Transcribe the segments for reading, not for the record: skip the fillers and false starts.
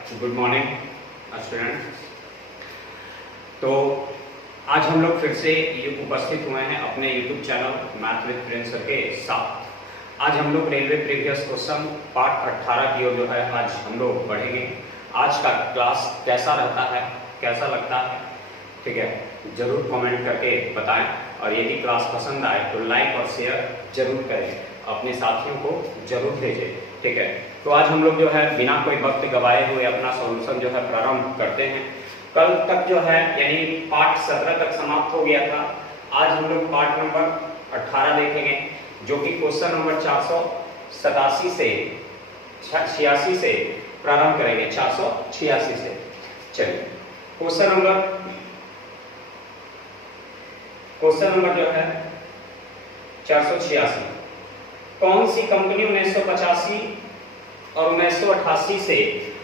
Good morning student. तो आज हम लोग फिर से उपस्थित हुए हैं अपने YouTube channel math with Prince के साथ। आज हम लोग रेलवे प्रीवियस क्वेश्चन पार्ट 18 की ओर जो है आज हम लोग बढ़ेंगे। आज का क्लास कैसा रहता है, कैसा लगता है, ठीक है, जरूर कमेंट करके बताएं। और यदि क्लास पसंद आए तो लाइक और शेयर जरूर करें, अपने साथियों को जरूर भेजें, ठीक है। तो आज हम लोग जो है बिना कोई वक्त गवाए हुए अपना सॉल्यूशन जो है प्रारंभ करते हैं। कल तक जो है यानी पार्ट 17 तक समाप्त हो गया था। आज हम लोग पार्ट नंबर 18 देखेंगे, जो कि क्वेश्चन नंबर 487 से 86 से प्रारंभ करेंगे। 486 से चलिए क्वेश्चन नंबर जो है 486। कौन सी कंपनी 1985 और 1988 से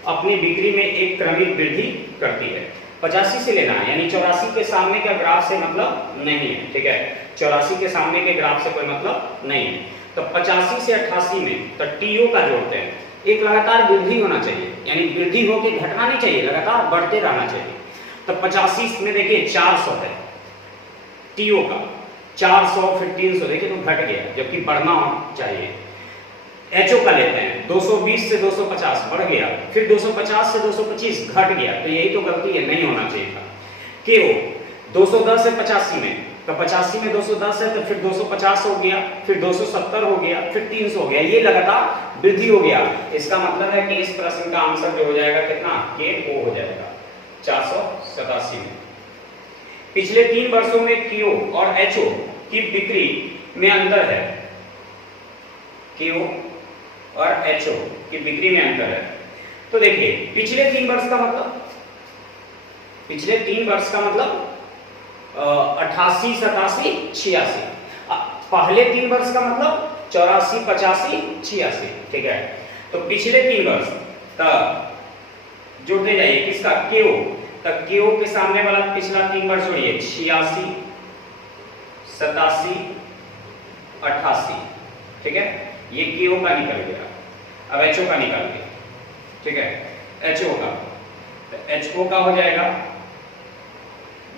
अपनी बिक्री में एक क्रमिक वृद्धि करती है? 85 से लेना है, यानी 84 के सामने का ग्राफ से मतलब नहीं है, ठीक है। 84 के सामने के ग्राफ से कोई मतलब नहीं है। तो 85 से 88 में तो टीओ का जोड़ते हैं। एक लगातार वृद्धि होना चाहिए, यानी वृद्धि होकर घटना नहीं चाहिए, लगातार बढ़ते रहना चाहिए। तो 85 में देखिए 400 है टीओ का, 400 फिर 300, देखिए तो घट गया, जबकि बढ़ना चाहिए। एचओ का लेते हैं, 220 से 250 बढ़ गया, फिर 250 से 225 घट गया, तो यही तो गलती है, नहीं होना चाहिए था। केओ 210 से 85 में, तो 85 में 210 है तो फिर 250 हो गया, फिर 270 हो गया, फिर 300 हो गया, ये लगातार वृद्धि हो गया। इसका मतलब है कि इस प्रश्न का आंसर जो हो जाएगा कितना, के ओ हो जाएगा 487 में। पिछले 3 वर्षों में केओ और एचओ की बिक्री में अंतर है। केओ और एचओ की बिक्री में अंतर है। तो देखिए पिछले 3 वर्ष का मतलब, पिछले 3 वर्ष का मतलब 88, 87, 86। पहले 3 वर्ष का मतलब 84, 85, 86, ठीक है। तो पिछले 3 वर्ष तक जोड़ते जाइए, किसका, केओ तक। केओ के सामने वाला पिछला 3 वर्ष जोड़िए, 86, 87, 88, ठीक है। ये केओ का निकल गया। अब एचओ का निकालिए, ठीक है। एचओ का, तो एचओ का हो जाएगा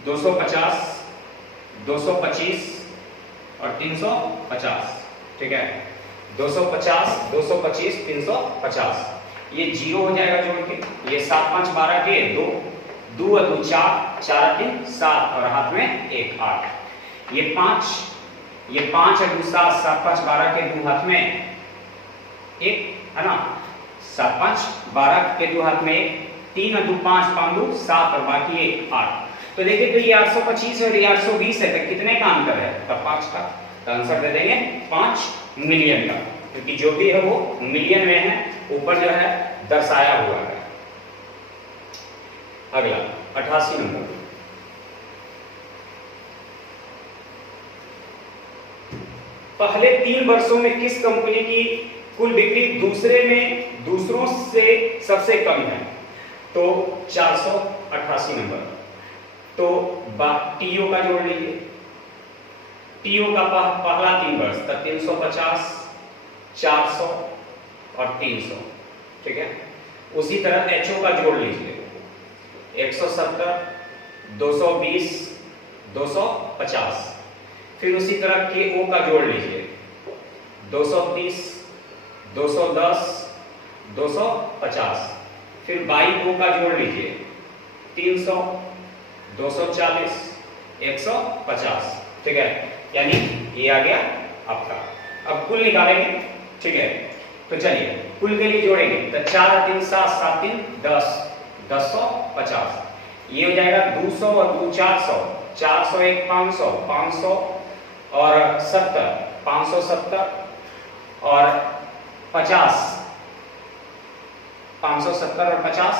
250, 225 और 350, ठीक है। 250, 225, 350, ये 0 हो जाएगा जोड़ के। ये 7 5 12 के 2, 2 और 2 4, 4 3 7 और हाथ में 1 8। ये 5, ये 5 और 2 7, 7 5 12 के 2 हाथ में 1 है ना, 7 5 12 के 2 हाथ में 1, 3 और 2 5, 5 2 7 और बाकी 1 8। तो देखिए तो ये 825 और ये 820 है, तो कितने का अंतर है, तो 5 का। तो आंसर दे देंगे 5 मिलियन का, क्योंकि जो भी है वो मिलियन में है, ऊपर जो है दर्शाया हुआ है। अगला 88 नंबर। पहले 3 वर्षों में किस कंपनी की कुल बिक्री दूसरों से सबसे कम है? तो 488 नंबर। तो टीओ का जोड़ लीजिए। टीओ का पहला 3 वर्ष था 350, 400 और 300, ठीक है। उसी तरह एचओ का जोड़ लीजिए, 170, 220, 250। फिर उसी तरह के ओ का जोड़ लीजिए, 230, 210, 250। फिर बाई ओ का जोड़ लीजिए, 300, 240, 150, ठीक है। यानी ये आ गया आपका। अब कुल निकालेंगे, ठीक है। तो चलिए कुल के लिए जोड़ेंगे, तो 4 3 7, 7 3 10, 1050। ये हो जाएगा 200 और 2 400, 400 1 500, 500 और 70, 570 और 50, 570 और 50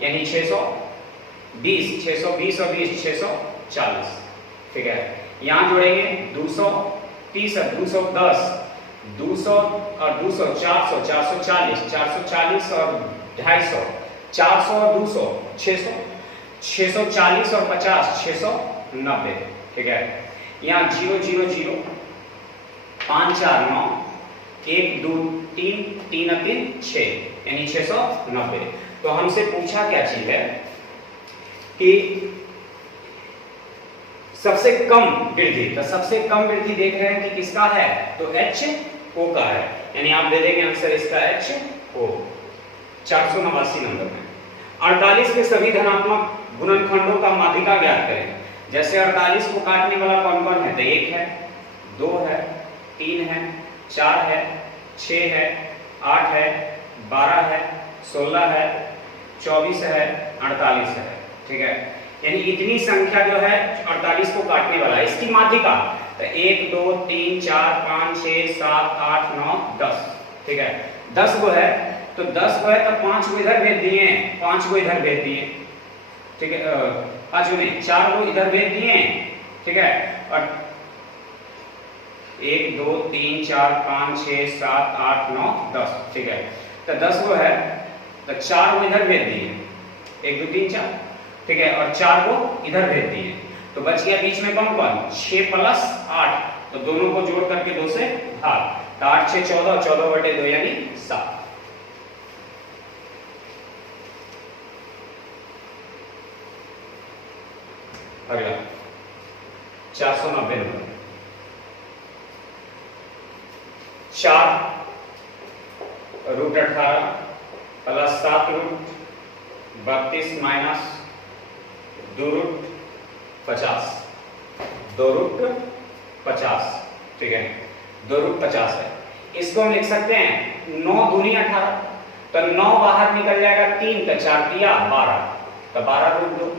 यानी 620, 620 और 20 640, ठीक है। यहां जोड़ेंगे 230 और 210, 200 और 200 400, 440, 440 और 250, 400 और 200 600, 640 और 50 690, ठीक है। यहाँ 0 0 0 5 4 9 1 2 3 3 3 6 यानी 690। तो हमसे पूछा क्या चीज है कि सबसे कम वृद्धि, तो सबसे कम वृद्धि देख रहे हैं कि किसका है, तो एच ओ का है, यानी आप दे देंगे आंसर इसका एच ओ। 489 नंबर में 48 के सभी धनात्मक गुणनखंडों का माध्यिका ज्ञात करें। जैसे 48 को काटने वाला कौन कौन है, तो 1 है, 2 है, 3 है, 4 है, 6 है, 8 है, 12 है, 16 है, 24 है, 48 है। ठीक है, यानी इतनी संख्या जो है 48 को काटने वाला है, इसकी माध्यिका तो 1 2 3 4 5 6 7 8 9 10। ठीक है, 10 को है तो 10 को है तो 5 को इधर भेज दिए, 5 को इधर भेज दिए। ठीक है, 5 नहीं 4 को इधर भेज दिए। ठीक है, और 1 2 3 4 5 6 7 8 9 10। ठीक है, तो 10 को है तो 4 को इधर भेज दिए, 1 2 3 4। ठीक है, और 4 को इधर भेज दिए, तो बच गया बीच में कौन कौन, 6 प्लस 8, तो दोनों को जोड़ करके 2 से भाग, तो 8 6 14, 14/2 यानी 7। अगला 490 नंबर, 4√18 प्लस 7√32 माइनस 2√50, 2√50। ठीक है, 2√50 है, इसको हम लिख सकते हैं 9 दूनी 18, तो 9 बाहर निकल जाएगा, 3 का 4 दिया 12, तो 12√2।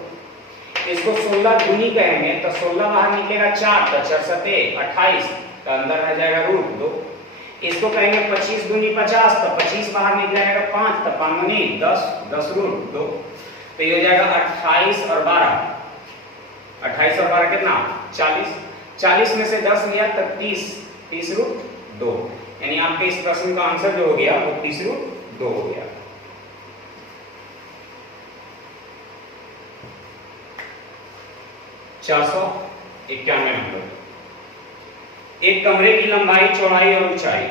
इसको 16 दूनी कहेंगे तो 16 बाहर निकलेगा 4, तो 4 7 28, तो अंदर रह जाएगा √2। इसको कहेंगे 25 दूनी 50, तो 25 बाहर निकलेगा 5, तो 5 दूनी 10, 10√2, तो ये हो जाएगा 28 और 12, 28 और 12 कितना 40, 40 में से 10 लिया तो 30, 30√2, यानी आपके इस प्रश्न का आंसर जो हो गया वो 30√2 हो गया। नंबर, एक कमरे की लंबाई चौड़ाई और ऊंचाई,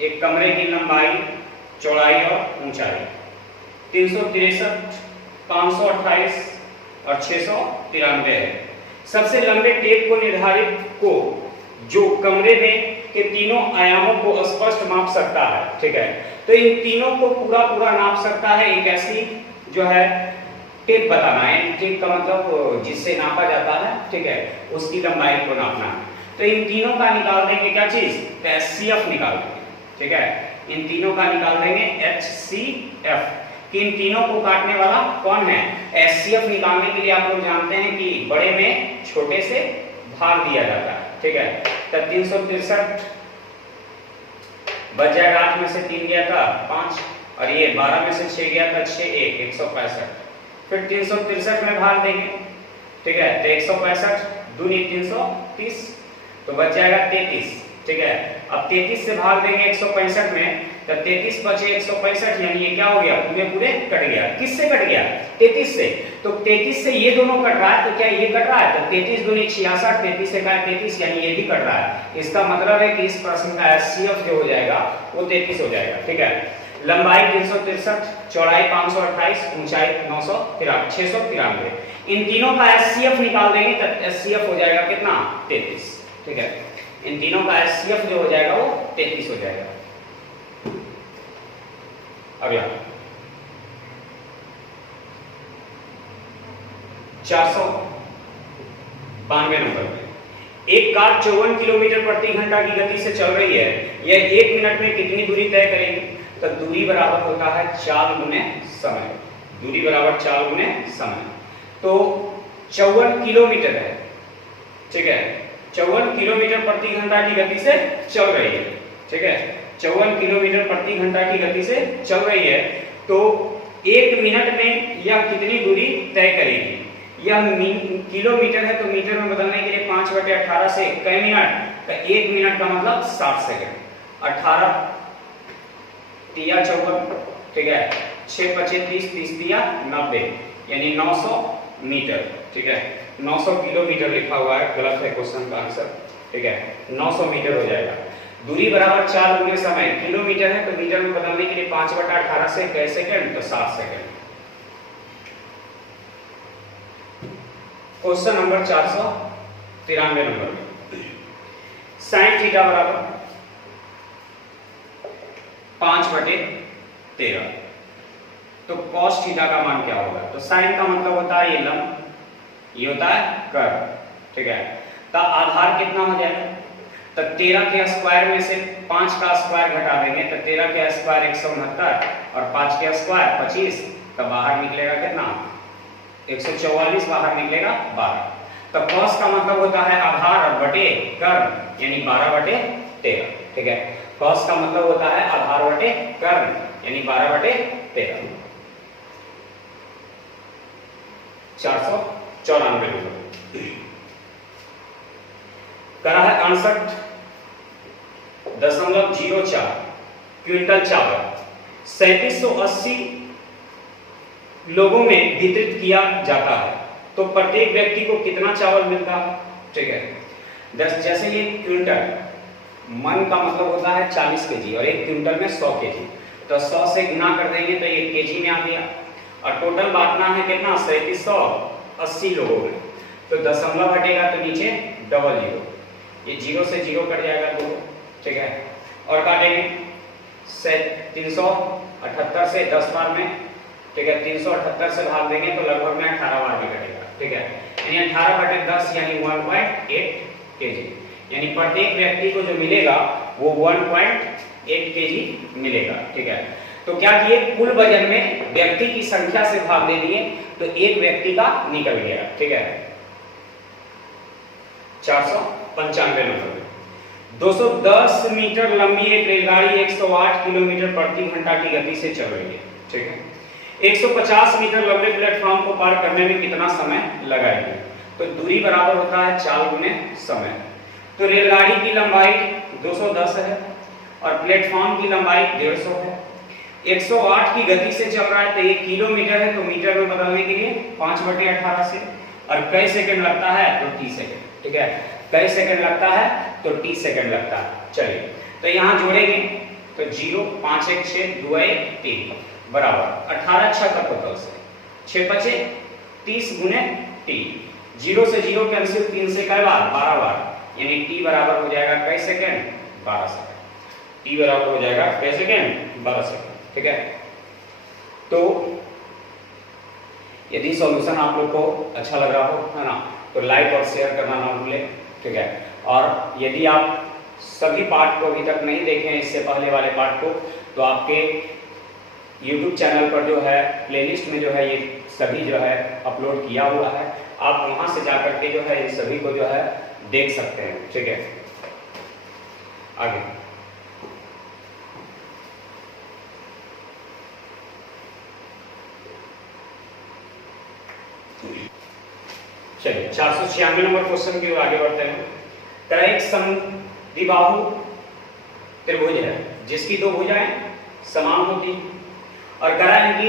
एक कमरे की लंबाई चौड़ाई और ऊंचाई 363, 528 और 693 है। सबसे लंबे टेप को निर्धारित को जो कमरे में के तीनों आयामों को स्पष्ट माप सकता है। ठीक है, तो इन तीनों को पूरा नाप सकता है, एक ऐसी जो है टेप बताना है। टेप का मतलब जिससे नापा जाता है, ठीक है, उसकी लंबाई को नापना है। तो इन तीनों का निकाल देंगे क्या चीज, तो HCF निकाल देंगे। ठीक है, इन तीनों का निकाल देंगे HCF, कि इन तीनों को काटने वाला कौन है। HCF निकालने के लिए आप लोग जानते हैं कि बड़े में छोटे से भाग दिया जाता है। ठीक है, तो 363 बच जाएगा, 8 में से 3 गया था 5, और ये 12 में से 6 गया था 6 1 165, फिर 363 में भाग देंगे। ठीक है, तो 165 दूनी 330, तो बच जाएगा 33। ठीक है, अब 33 से भाग देंगे 165 में, तो 33 बचे 165, यानी ये क्या हो गया, पूरे कट गया। किससे कट गया, 33 से, तो 33 से ये दोनों कट रहा है, तो क्या ये कट रहा है, तो 33 दूनी 66, 33 से का 33, यानी ये भी कट रहा है। इसका मतलब है कि इस प्रश्न का HCF जो हो जाएगा वो 33 हो जाएगा। ठीक है, लंबाई 363, चौड़ाई 528, ऊंचाई 693, इन तीनों का HCF निकाल देंगे तो HCF हो जाएगा कितना, 33। ठीक है, इन तीनों का HCF जो हो जाएगा वो 33 हो जाएगा। अगला 492 नंबर में, एक कार 54 किलोमीटर प्रति घंटा की गति से चल रही है, यह 1 मिनट में कितनी दूरी तय करेगी। तो दूरी बराबर होता है 4 गुने समय, दूरी बराबर 4 गुने समय। तो 54 किलोमीटर है। ठीक है, 54 किलोमीटर प्रति घंटा की गति से चल रही है। ठीक है, 54 किलोमीटर प्रति घंटा की गति से चल रही है, तो 1 मिनट में यह कितनी दूरी तय करेगी। यह किलोमीटर है, तो मीटर में बदलने के लिए 5/18 से कई मिनट, तो 1 मिनट का मतलब 60 सेकंड। 18 तिया 54, ठीक है, 6 5 30, 30 तिया 90, यानी 900 मीटर। ठीक है, 900 किलोमीटर लिखा हुआ है, गलत है क्वेश्चन का आंसर। ठीक है, 900 मीटर हो जाएगा। दूरी बराबर 4 गुने समय, किलोमीटर है तो मीटर में बदलने के लिए 5/18 से कई सेकंड, तो 60 सेकंड। क्वेश्चन नंबर 493 नंबर में साइन थीटा बराबर 5/13। तो कॉस थीटा का मान क्या होगा? तो साइन का मतलब होता है ये लंब, ये होता है कर्व, ठीक है। तो आधार कितना हो जाएगा? तो 13 के स्क्वायर में से 5 का स्क्वायर घटा देंगे तो 13 के स्क्वायर 169 और 5 के स्क्वायर 25, तो बाहर निकलेगा कितना? 144, बाहर निकलेगा 12। तो कॉस का मतलब होता है आधार और बटे कर्व यानी 12/13, ठीक है। कॉस का मतलब होता है आधार बटे कर्व यानी 12/13। 494 नंबर करा है 68.04 क्विंटल चावल 3780 लोगों में वितरित किया जाता है, तो प्रत्येक व्यक्ति को कितना चावल मिलता है? ठीक है। जैसे ये क्विंटल, मन का मतलब होता है 40 केजी और एक क्विंटल में 100 केजी, तो 100 से गुना कर देंगे तो ये केजी में आ गया और टोटल बांटना है कितना? 3780 लोगों में। तो दशमलव हटेगा तो नीचे डबल जीरो, ये जीरो से जीरो कट जाएगा 2, ठीक है। और काटेंगे 378 से 10 बार में, ठीक है। 378 से भाग देंगे तो लगभग में 18 बार में कटेगा, ठीक है। यानी 18/10 यानी 1.8 केजी, यानी प्रत्येक व्यक्ति को जो मिलेगा वो 1.8 केजी मिलेगा, ठीक है। तो क्या किए? कुल वजन में व्यक्ति की संख्या से भाग दे दिए तो एक व्यक्ति का निकल गया, ठीक है। 495 नंबर में 210 मीटर लंबी एक रेलगाड़ी 108 किलोमीटर प्रति घंटा की गति से चल रही है, ठीक है। 150 मीटर लंबे प्लेटफॉर्म को पार करने में कितना समय लगाएगी? तो दूरी बराबर होता है 4 गुने समय। तो रेलगाड़ी की लंबाई 210 है और प्लेटफॉर्म की लंबाई 150 है। 108 की गति से चल रहा है तो ये किलोमीटर है, तो मीटर में बदलने के लिए 5/18 से, और कई सेकंड लगता है? तो 30 सेकंड, ठीक है। कई सेकंड लगता है तो 30 सेकंड लगता है। चलिए तो यहाँ जोड़ेंगे तो 0 5 1 6 2 1 3 बराबर 18 6 तक होता है, 6 5 30 गुने t। 0 से 0 कैंसिल, 3 से कई बार? 12 बार, यानी t बराबर हो जाएगा कई सेकंड? 12 सेकंड। t बराबर हो जाएगा कई सेकंड? 12 सेकंड, ठीक है। तो यदि सॉल्यूशन आप लोग को अच्छा लग रहा हो, है ना, तो लाइक और शेयर करना ना भूलें, ठीक है। और यदि आप सभी पार्ट को अभी तक नहीं देखे हैं, इससे पहले वाले पार्ट को, तो आपके YouTube चैनल पर जो है प्लेलिस्ट में जो है ये सभी जो है अपलोड किया हुआ है, आप वहां से जाकर के जो है इन सभी को जो है देख सकते हैं, ठीक है। आगे चलिए 496 नंबर क्वेश्चन की ओर आगे बढ़ते हैं। तरह एक समद्विबाहु त्रिभुज है जिसकी दो भुजाएं समान होती और करा है कि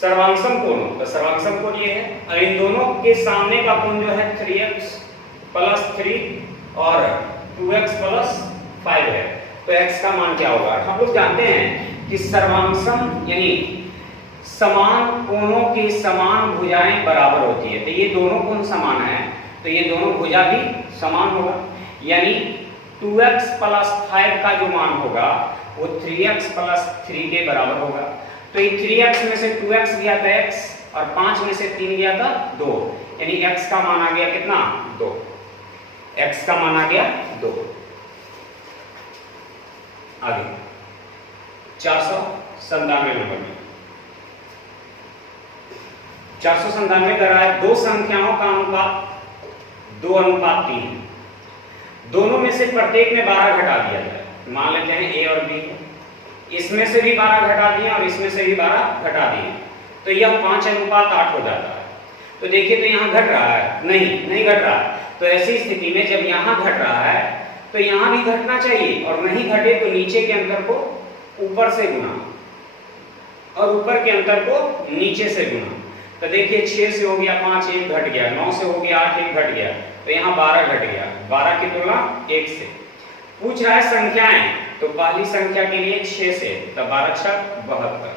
सर्वांगसम कोण, तो सर्वांगसम कोण ये है और इन दोनों के सामने का कोण जो है 3x + 3 और 2x + 5 है। तो x का मान क्या होगा? हम लोग जानते हैं कि सर्वांगसम यानी समान कोणों की समान भुजाएं बराबर होती है। तो ये दोनों कोण समान है तो ये दोनों भुजा भी समान होगा, यानी 2x + 5 का जो मान होगा वो 3x + 3 के बराबर होगा। तो ये 3x में से 2x गया था x और 5 में से 3 गया था 2, यानी x का मान आ गया कितना? 2। x का मान आ गया 2। आगे 497 नंबर में 497 कर रहा है दो संख्याओं का अनुपात 2:3, दोनों में से प्रत्येक में 12 घटा दिया जाए। मान लेते हैं a और b, इसमें से भी 12 घटा दिए और इसमें से भी 12 घटा दिए, तो यह 5:8 हो जाता है। तो देखिए तो यहाँ घट रहा है? नहीं घट रहा है। तो ऐसी स्थिति में जब यहाँ घट रहा है तो यहाँ भी घटना चाहिए, और नहीं घटे तो नीचे के अंतर को ऊपर से गुना और ऊपर के अंतर को नीचे से गुना। तो देखिए 6 से हो गया 5, 1 घट गया, 9 से हो गया 8, 1 घट गया, तो यहाँ 12 घट गया, 12 की तुलना 1 से। पूछ रहा है संख्याएं, तो पहली संख्या के लिए 6 से, तो 12 × 6 = 72,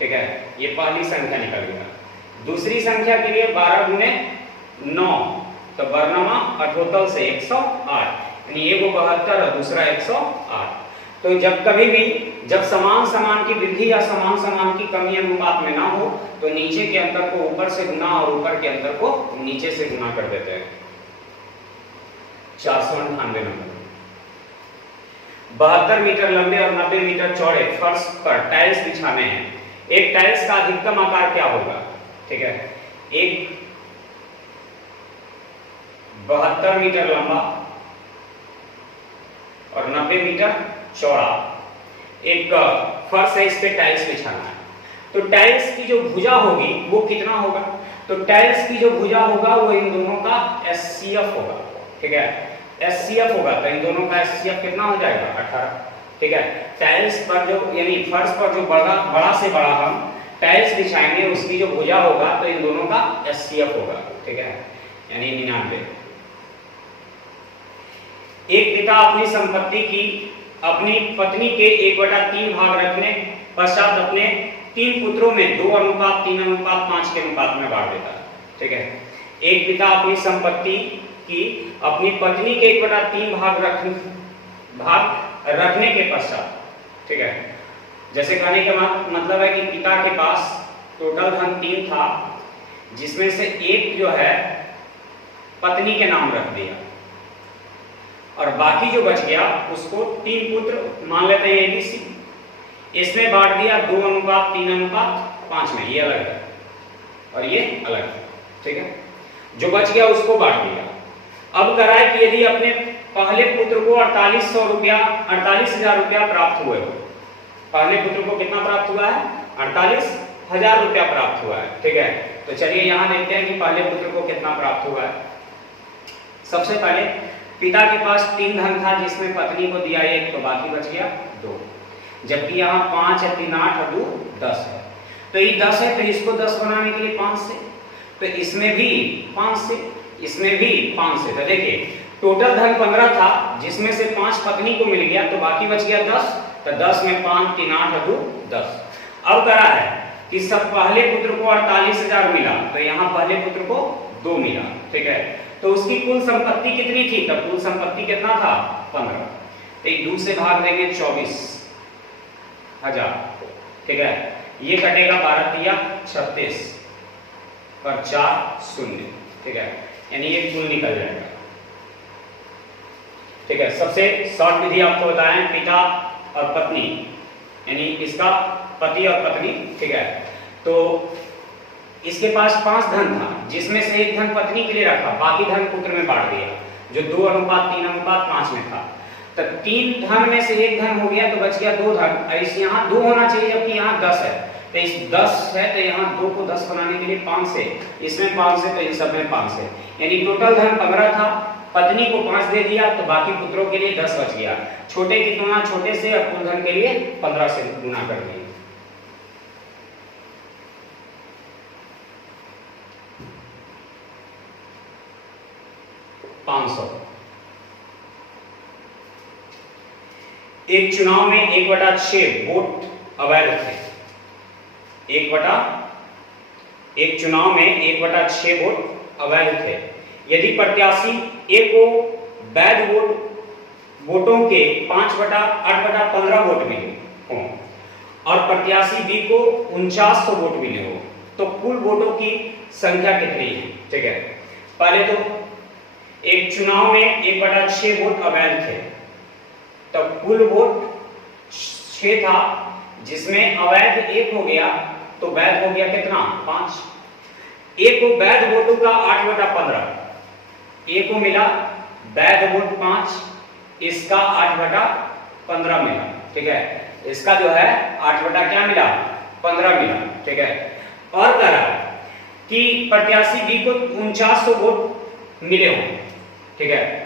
ठीक है। ये पहली संख्या निकल गया। दूसरी संख्या के लिए 12 गुने 9, तो बरनमा अठोतल से 108, यानी एगो 72 और दूसरा 108। तो जब कभी भी जब समान समान की वृद्धि या समान समान की कमी अनुपात में ना हो तो नीचे के अंतर को ऊपर से गुना और ऊपर के अंतर को नीचे से गुना कर देते हैं। 498 नंबर। 72 मीटर लंबे और 90 मीटर चौड़े फर्श पर टाइल्स बिछाने हैं। एक टाइल्स का अधिकतम आकार क्या होगा? ठीक है, एक 72 मीटर लंबा और 90 मीटर चौड़ा एक फर्श है, इस पे टाइल्स बिछाना है। तो टाइल्स की जो भुजा होगी वो कितना होगा? तो टाइल्स की जो भुजा होगा वो इन दोनों का एचसीएफ होगा। ठीक है, एचसीएफ होगा, तो इन दोनों का एचसीएफ कितना हो जाएगा? 18। ठीक है, टाइल्स पर जो यानी फर्श पर जो बड़ा से बड़ा हम टाइल्स बिछाएंगे उसकी जो भुजा होगा तो इन दोनों का एचसीएफ होगा। ठीक है, यानी 99। एक पिता अपनी संपत्ति की अपनी पत्नी के 1/3 भाग रखने पश्चात अपने 3 पुत्रों में 2:3:5 के अनुपात में बांट देता है। ठीक है, एक पिता अपनी संपत्ति की अपनी पत्नी के 1/3 भाग रखने के पश्चात, ठीक है, जैसे कहने का मतलब है कि पिता के पास टोटल धन 3 था जिसमें से एक जो है पत्नी के नाम रख दिया और बाकी जो बच गया उसको 3 पुत्र मान लेते हैं एबीसी, इसमें बांट दिया 2:3:5 में। ये अलग है और ये अलग है। ठीक है, जो बच गया उसको बांट दिया। अब कराए कि यदि अपने पहले पुत्र को 48,000 रुपया प्राप्त हुए हो। पहले पुत्र को कितना प्राप्त हुआ है? 48,000 रुपया प्राप्त हुआ है। ठीक है, तो चलिए यहां देखते हैं कि पहले पुत्र को कितना प्राप्त हुआ है। सबसे पहले पिता के पास 3 धन था जिसमें पत्नी को दिया 1, तो बाकी बच गया 2, जबकि यहाँ 5 है, 3 8 और 2 10 है। तो ये 10 है तो इसको 10 बनाने के लिए 5 से, तो इसमें भी 5 से, इसमें भी 5 से। तो देखिए टोटल धन 15 था जिसमें से 5 पत्नी को मिल गया तो बाकी बच गया 10, तो 10 में 5 3 8 और 2 10। अब करा है कि सब पहले पुत्र को 48,000 मिला तो यहाँ पहले पुत्र को 2 मिला। ठीक है, तो उसकी कुल संपत्ति कितनी थी? तब कुल संपत्ति कितना था? 15। तो 2 से भाग देंगे 24,000। ठीक है, ये कटेगा 12 दिया 36 और 4 0। ठीक है, यानी ये कुल निकल जाएगा। ठीक है, सबसे शॉर्ट विधि आपको बताएं, पिता और पत्नी, यानी इसका पति और पत्नी। ठीक है, तो इसके पास 5 धन था जिसमें से 1 धन पत्नी के लिए रखा, बाकी धन पुत्र में बांट दिया जो 2:3:5 में था। तो 3 धन में से 1 धन हो गया तो बच गया 2 धन, और इस यहाँ 2 होना चाहिए जबकि यहाँ 10 है। तो इस 10 है तो यहाँ 2 को 10 बनाने के लिए 5 से, इसमें 5 से, तो इन सब में 5 से, यानी टोटल धन 15 था, पत्नी को 5 दे दिया तो बाकी पुत्रों के लिए 10 बच गया। छोटे की तुलना छोटे से और कुल धन के लिए 15 से गुना कर दिए। एक चुनाव में 1/6 वोट अवैध थे। एक चुनाव में 1/6 वोट अवैध थे। यदि प्रत्याशी ए को वैध वोटों के 5/8/15 वोट मिले हो और प्रत्याशी बी को 4900 वोट मिले हो तो कुल वोटों की संख्या कितनी है? ठीक है, पहले तो एक चुनाव में 1/6 वोट अवैध थे, तब कुल वोट 6 था जिसमें अवैध 1 हो गया तो वैध हो गया कितना? 5। ए को वैध वोटों का 8/15, ए को मिला वैध वोट 5, इसका 8/15 मिला। ठीक है, इसका जो है 8 क्या मिला? 15 मिला। ठीक है, और कह रहा है कि प्रत्याशी बी को 4900 वोट मिले हो। ठीक है,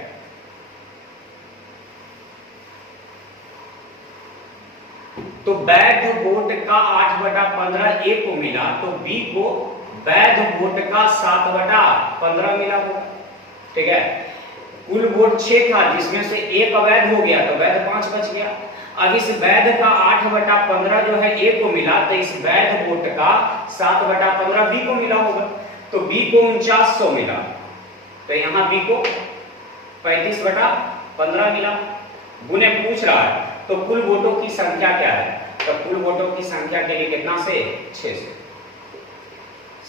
तो वैध वोट का 8/15 ए को मिला तो बी को वैध वोट का 7/15 मिला होगा। ठीक है, कुल वोट 6 था जिसमें से 1 अवैध हो गया तो वैध 5 बच गया। अब इस वैध का 8/15 जो है ए को मिला, तो इस वैध वोट का 7/15 बी को मिला होगा। तो बी को 4900 मिला, तो यहाँ बी को 35/15 मिला। गुने पूछ रहा है तो कुल वोटों की संख्या क्या है, तो कुल वोटों की संख्या के लिए कितना से 6 से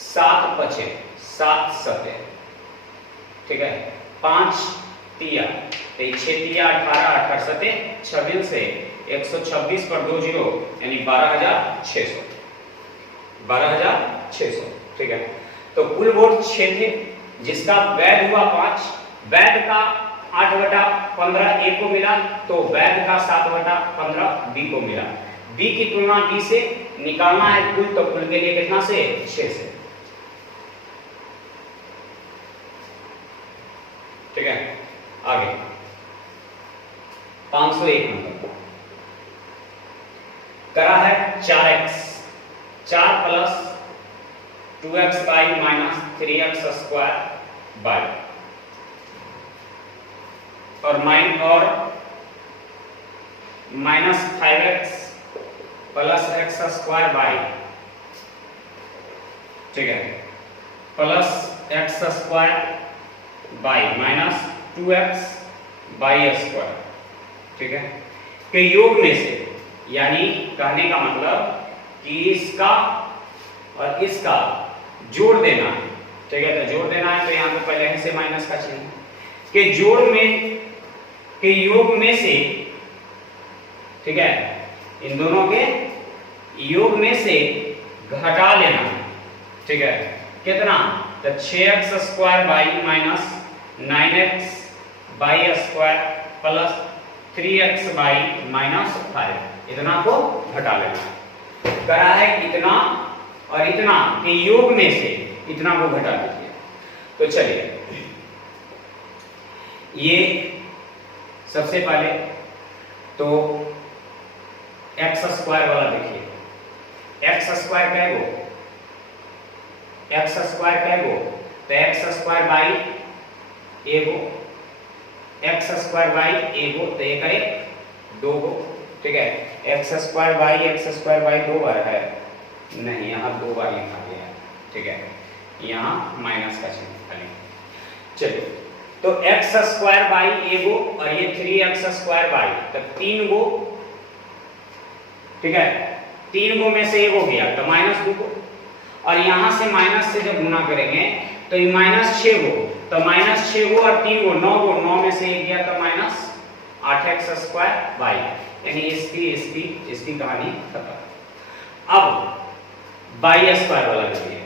7 5 7 7, ठीक है, 5 तिया, तो 6 तिया 18 18 7 26 से 126 पर 2 जीरो यानी 12,600 12,600, ठीक है। तो कुल वोट 6 थे, जिसका वैध हुआ 5, वैध का 8/15 ए को मिला, तो वैध का 7/15 बी को मिला। बी की तुलना बी से निकालना है कुल, तो कुल के लिए कितना से 6 से, ठीक है। आगे 501 नंबर करा है 4x 4 plus 2x y minus 3x square y और minus 5x plus x square y, ठीक है, plus x square y minus 2x y square, ठीक है, के योग में से, यानी कहने का मतलब कि इसका और इसका जोड़ देना है, ठीक है। तो जोड़ देना है तो यहां पे पहले ही से माइनस का चिन्ह के जोड़ में के योग में से, ठीक है, इन दोनों के योग में से घटा लेना, ठीक है, कितना, तो 6x square y minus 9x by square plus 3x by minus 5, इतना को घटा लेना। करा है इतना और इतना के योग में से इतना को घटा दीजिए। तो चलिए ये सबसे पहले तो x स्क्वायर वाला देखिए, x स्क्वायर क्या है वो, x स्क्वायर क्या है वो, तो x स्क्वायर बाई ए गो, x स्क्वायर बाई ए गो, तो ये करे 2 गो, ठीक है। x स्क्वायर बाई 2 बार है, नहीं यहाँ 2 बार लिखा गया है, ठीक है, यहाँ माइनस का चिन्ह खाली। चलिए तो x स्क्वायर बाई ए गो और ये 3x स्क्वायर बाई, तो 3 गो, ठीक है, 3 गो में से एक हो गया तो माइनस 2 गो, और यहां से माइनस से जब गुना करेंगे तो ये माइनस 6 गो, तो माइनस 6 गो और 3 गो 9 गो, 9 में से एक गया तो माइनस 8x स्क्वायर बाई, यानी इसकी कहानी खत्म। अब बाई स्क्वायर वाला देखिए,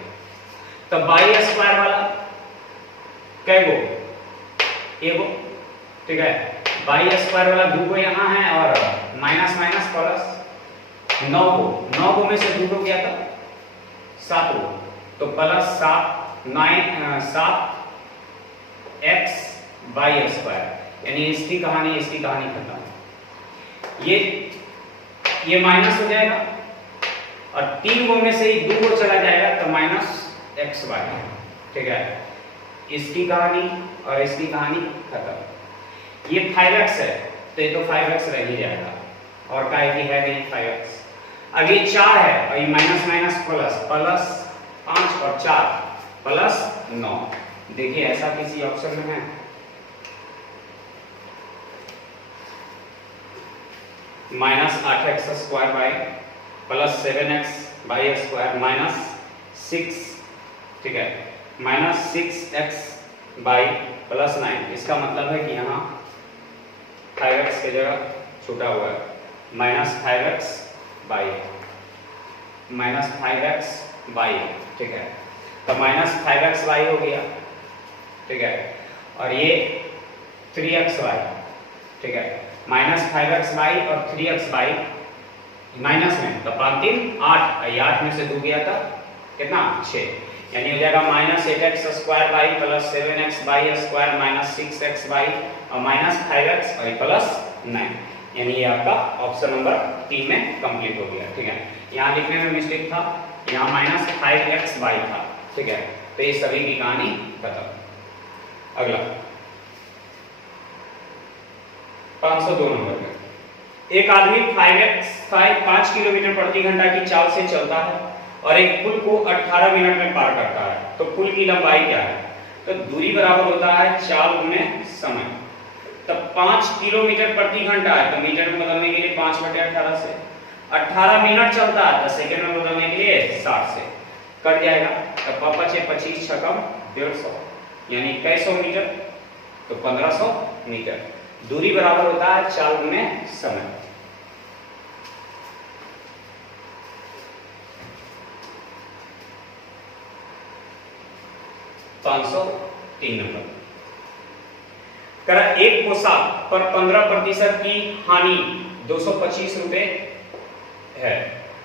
तो बाई स्क्वायर वाला कै गो, एगो, ठीक है, बाई स्क्वायर वाला 2 गो यहाँ है और माइनस माइनस प्लस 9 गो में से 2 गो गया था 7 गो, तो प्लस 7 x बाई स्क्वायर, यानी इसकी कहानी खत्म। ये माइनस हो जाएगा और 3 गो में से ही 2 गो चला जाएगा तो माइनस x बाई, ठीक है, इसकी कहानी और इसकी कहानी खत्म। ये 5x है तो ये तो 5x रह ही जाएगा और काहे की है नहीं 5x। अब ये 4 है और ये माइनस माइनस प्लस 5 और 4 प्लस 9, देखिए ऐसा किसी ऑप्शन में है, minus 8x square by plus 7x by square minus 6, ठीक है, माइनस 6x बाई प्लस 9, इसका मतलब है कि यहाँ 5x की जगह छूटा हुआ है, माइनस 5x बाई, ठीक है, तो माइनस 5x बाई हो गया, ठीक है, और ये 3x बाई, ठीक है, माइनस 5x बाई और 3x बाई माइनस में, तो 5 3 8, 8 में से 2 गया था कितना 6, यानी हो जाएगा minus 8x square by plus 7x by square minus 6x by और माइनस 5x और प्लस 9, यानी ये आपका ऑप्शन नंबर 3 में कंप्लीट हो गया, ठीक है। यहाँ लिखने में मिस्टेक था, यहाँ माइनस 5x बाई था, ठीक है, तो ये सभी की कहानी खत्म। अगला 502 नंबर में एक आदमी 5 किलोमीटर प्रति घंटा की चाल से चलता है और एक पुल को 18 मिनट में पार करता है, तो पुल की लंबाई क्या है? तो दूरी बराबर होता है चाल गुने समय। तब 5 किलोमीटर प्रति घंटा है, तो मीटर में बदलने के लिए 5/18 से, 18 मिनट चलता है तो सेकंड में बदलने के लिए 60 से कट जाएगा। तो 25 छकम 150, यानी 2100 मीटर, तो 1500 मीटर। दूरी बराबर होता है चाल गुने समय। तीन नंबर करा, एक पोशाक पर 15% की हानि 225 रुपए है।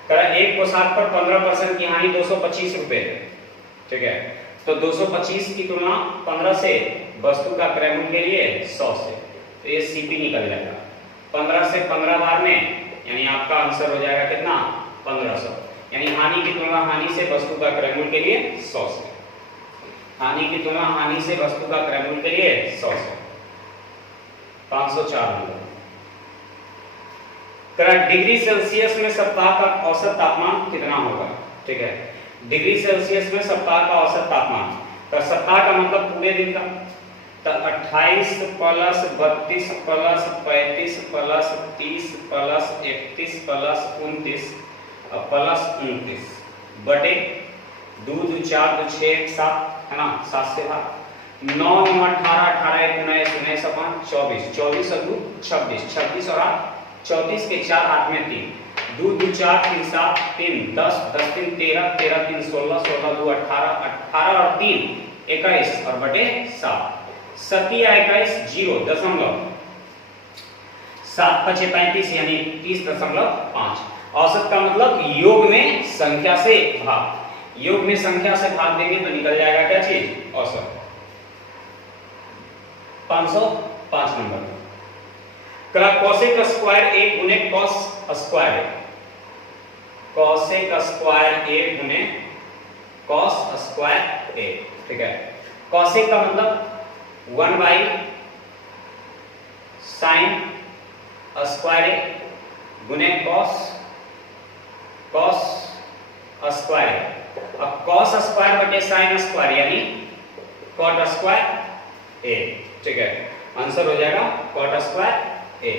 करा, एक पोशाक पर 15% की हानि 225 रुपए है, ठीक है। तो 225 की तुलना 15 से, वस्तु का क्रय मूल्य के लिए 100 से, तो ये सीपी निकल जाएगा। 15 से 15 बार में, यानी आपका आंसर हो जाएगा कितना? 1500। यानी हानि की तुलना हानि से, वस्तु का क्रय मूल्य के लिए 100 से। हानि की तुलना हानि से, वस्तु का क्रय मूल्य के लिए 100 से। 504 नंबर। डिग्री सेल्सियस में सप्ताह का औसत तापमान कितना होगा? ठीक है, डिग्री सेल्सियस में सप्ताह का औसत तापमान, तो सप्ताह का मतलब पूरे दिन का, तो 28 + 32 + 35 + 30 + 31 + 29 + 29 बटे 2 2 4 2 6 7 है ना, 7 से भाग 9 9 18 18 1 19 19 24 24 और 2 26 26 और 8 34 के 4 हाथ में 3 2 2 4 3 7 3 10 10 3 13 13 3 16 16 2 18 18 और 3 21 और बटे 7 7 या 21 0 दशमलव 7 5 35 यानी 30.5। औसत का मतलब योग में संख्या से भाग, योग में संख्या से भाग देंगे तो निकल जाएगा क्या चीज? औसत। 505 नंबर। कोसेक स्क्वायर ए गुने कॉस स्क्वायर ए, कोसेक स्क्वायर ए गुने कॉस स्क्वायर ए, ठीक है। कोसेक का मतलब 1/sin स्क्वायर ए गुने कॉस स्क्वायर ए। अब कॉस स्क्वायर बटे साइन स्क्वायर यानी कॉट स्क्वायर ए, ठीक है। आंसर हो जाएगा कॉट स्क्वायर ए।